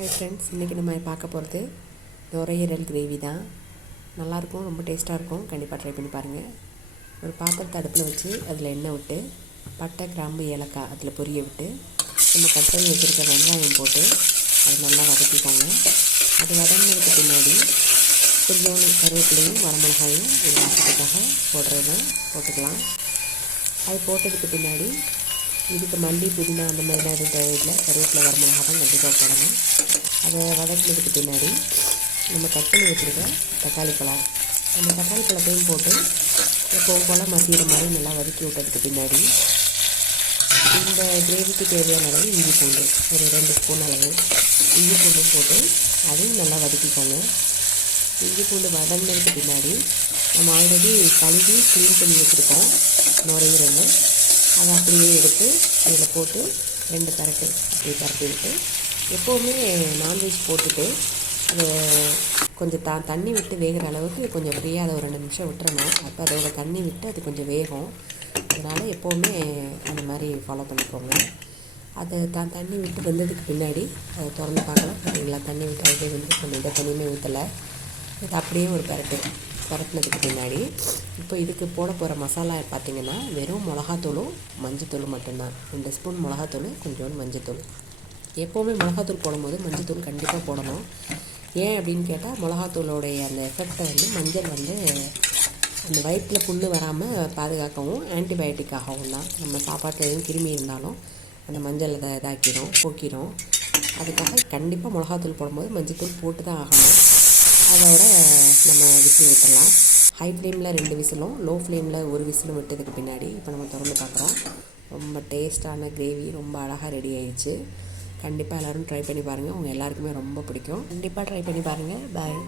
Hi friends, இன்றைக்கி நம்ம பார்க்க போகிறது நுரையீரல் கிரேவி தான். நல்லாயிருக்கும், ரொம்ப டேஸ்ட்டாக இருக்கும். கண்டிப்பாக ட்ரை பண்ணி பாருங்கள். ஒரு பாத்திரத்தை அடுப்பில் வச்சு அதில் எண்ணெய் விட்டு பட்டை, கிராம்பு, ஏலக்காய் அதில் பொரிய விட்டு நம்ம கட் பண்ணி வச்சுருக்க வெங்காயம் போட்டு அது நல்லா வதக்கிக்கோங்க. அது வதங்கினதுக்கு பின்னாடி கொஞ்சோண்டு கருவேப்பிலையும் வரமிளகாயும் ஒரு வாசத்துக்காக போடுறதுனா போட்டுக்கலாம். அது போட்டதுக்கு பின்னாடி இதுக்கு மல்லி, புதினா அந்த மாதிரிலாம் எதுவும் தேவையில்லை. கருவேப்பிலை, வரமிளகா தான் கண்டிப்பாக போடணும். அதை வதக்கினதுக்கு பின்னாடி நம்ம கட் பண்ணி வச்சுருக்க தக்காளி பழம், அந்த தக்காளி பழத்தையும் போட்டு எப்போவும் போல் மசிகிற மாதிரி நல்லா வதக்கி விட்டதுக்கு பின்னாடி இந்த கிரேவிக்கு தேவையான அளவு இஞ்சி பூண்டு ஒரு 2 ஸ்பூன் அளவு இஞ்சி பூண்டும் போட்டு அதையும் நல்லா வதக்கிக்கோங்க. இஞ்சி பூண்டு வதங்கினதுக்கு பின்னாடி நம்ம ஆல்ரெடி கழுவி க்ளீன் பண்ணி வச்சுருக்கோம் நுரையீரல், அதை அப்படியே எடுத்து இதில் போட்டு 2 பரட்டு அப்படி பரட்டி விட்டு, எப்போவுமே நான்வெஜ் போட்டுட்டு அது கொஞ்சம் தண்ணி விட்டு வேகிற அளவுக்கு கொஞ்சம் ஃப்ரீயாக அதை ஒரு 2 நிமிஷம் விட்டுறணும். அப்போ அதோட தண்ணி விட்டு அது கொஞ்சம் வேகும். அதனால் எப்போவுமே அந்த மாதிரி ஃபாலோ பண்ணிக்கோங்க. அது தண்ணி விட்டு வெந்ததுக்கு பின்னாடி அதை திறந்து பார்க்கலாம். பார்த்தீங்களா, தண்ணி விட்டு அப்படியே வந்து நம்ம எந்த தண்ணியுமே ஊற்றலை. இது அப்படியே ஒரு பரட்டினதுக்கு பின்னாடி இப்போ இதுக்கு போட போகிற மசாலா பார்த்திங்கன்னா வெறும் மிளகாத்தூளும் மஞ்சத்தூளும் மட்டும்தான். 2 ஸ்பூன் மிளகாத்தூள், கொஞ்சோண்டு மஞ்சத்தூள். எப்போவுமே மிளகாத்தூள் போடும்போது மஞ்சத்தூள் கண்டிப்பாக போடணும். ஏன் அப்படின்னு கேட்டால், மிளகாத்தூளோடைய அந்த எஃபெக்டை வந்து மஞ்சள் வந்து அந்த வயிற்றில் புண்ணு வராமல் பாதுகாக்கவும் ஆன்டிபயோட்டிக்காகவும் தான். நம்ம சாப்பாட்டில் எதுவும் கிருமி இருந்தாலும் அந்த மஞ்சள் அதை இதாக்கிடும், போக்கிடும். அதுக்காக கண்டிப்பாக மிளகாத்தூள் போடும்போது மஞ்சத்தூள் போட்டு தான் ஆகணும். அதோட நம்ம விசில் விட்டுடலாம். ஹை ஃப்ளேமில் 2 விசிலும், லோ ஃப்ளேமில் 1 விசிலும் விட்டதுக்கு பின்னாடி இப்போ நம்ம திறந்து பார்க்குறோம். ரொம்ப டேஸ்ட்டான கிரேவி ரொம்ப அழகாக ரெடி ஆயிடுச்சு. கண்டிப்பாக எல்லோரும் ட்ரை பண்ணி பாருங்கள். உங்கள் எல்லாருக்குமே ரொம்ப பிடிக்கும். கண்டிப்பாக ட்ரை பண்ணி பாருங்கள். பாய்.